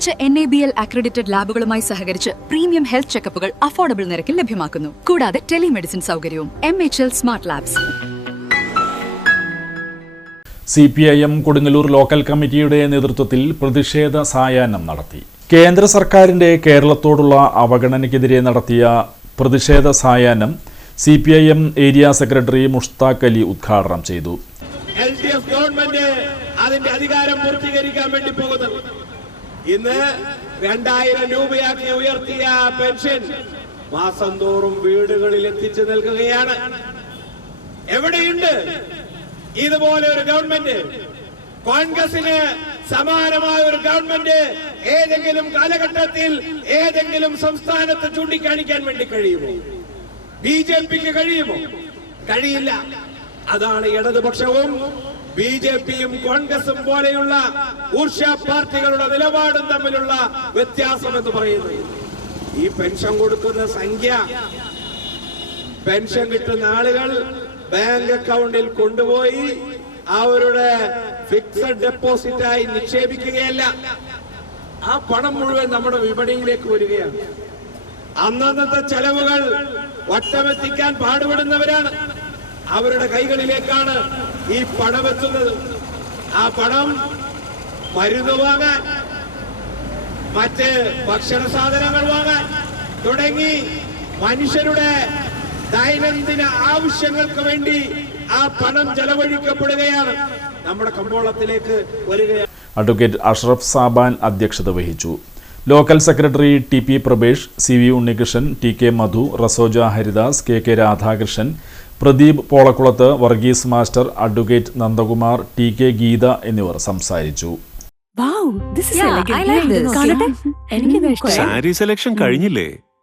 മികച്ച N A B L accredited ലാബുകളുമായി സഹകരിച്ച് premium health ചെക്കപ്പുകൾ affordable നിരക്കിൽ ലഭ്യമാക്കുന്നു. കൂടാതെ ടെലിമെഡിസിൻ സൗകര്യവും M H L smart labs C P I M Kodungallur local കമ്മിറ്റിയുടെ നേതൃത്വത്തിൽ പ്രതിഷേധ സായാഹ്നം നടത്തി. കേന്ദ്ര സർക്കാരിന്റെ കേരളത്തോടുള്ള അവഗണനയ്ക്കെതിരെ നടത്തിയ പ്രതിഷേധ സായാഹ്നം C P I M area secretary Mushtaq Ali ഉദ്ഘാടനം ചെയ്തു. എൽ ഡി എഫ് ഗവൺമെന്റ് അതിന്റെ അധികാരം പൂർത്തീകരിക്കാൻ വേണ്ടി പോകുന്നത് ഇന്ന് രണ്ടായിരം രൂപയാക്കി ഉയർത്തിയ പെൻഷൻ മാസം തോറും വീടുകളിൽ എത്തിച്ചു നിൽക്കുകയാണ്. എവിടെയുണ്ട്? ഇതുപോലെ ഒരു ഗവൺമെന്റ്? കോൺഗ്രസിന് സമാനമായ ഒരു ഗവൺമെന്റ് ഏതെങ്കിലും കാലഘട്ടത്തിൽ ഏതെങ്കിലും സംസ്ഥാനത്ത് ചൂണ്ടിക്കാണിക്കാൻ വേണ്ടി കഴിയുമോ? ബി ജെ പിക്ക് കഴിയുമോ? കഴിയില്ല. അതാണ് ഇടതുപക്ഷവും ബി ജെ പിയും കോൺഗ്രസും പോലെയുള്ള ഊർഷ പാർട്ടികളുടെ നിലപാടും തമ്മിലുള്ള വ്യത്യാസം എന്ന് പറയുന്നത് ഈ പെൻഷൻ കൊടുക്കുന്ന സംഖ്യ പെൻഷൻ കിട്ടുന്ന ആളുകൾ ബാങ്ക് അക്കൗണ്ടിൽ കൊണ്ടുപോയി അവരുടെ ഫിക്സഡ് ഡെപ്പോസിറ്റായി നിക്ഷേപിക്കുകയല്ല. ആ പണം മുഴുവൻ നമ്മുടെ വിപണിയിലേക്ക് വരികയാണ്. അന്നന്നത്തെ ചെലവുകൾ വട്ടമെത്തിക്കാൻ പാടുപെടുന്നവരാണ്. അവരുടെ കൈകളിലേക്കാണ് ഈ പണം എത്തുന്നത് ആ പണം മരുന്ന് വാങ്ങാൻ മറ്റ് ഭക്ഷണ സാധനങ്ങൾ വാങ്ങാൻ തുടങ്ങി. മനുഷ്യരുടെ ദൈനംദിന ആവശ്യങ്ങൾക്ക് വേണ്ടി ആ പണം ചെലവഴിക്കപ്പെടുകയാണ്. നമ്മുടെ കമ്പോളത്തിലേക്ക് വരികയാണ്. അഡ്വക്കേറ്റ് അഷ്റഫ് സാബാൻ അധ്യക്ഷത വഹിച്ചു. Local secretary T P Prabhesh C V Unnikrishnan T K Madhu Rasoja Haridas K K Radhakrishnan Pradeep Polakkulath Varghese master advocate Nandakumar T K Geetha എന്നിവർ സംസാരിച്ചു. Wow, this is Yeah, elegant. I like this. കാണട്ടെ. എനിക്കിത് ഇഷ്ടമായി. Sari selection കഴിഞ്ഞില്ലേ?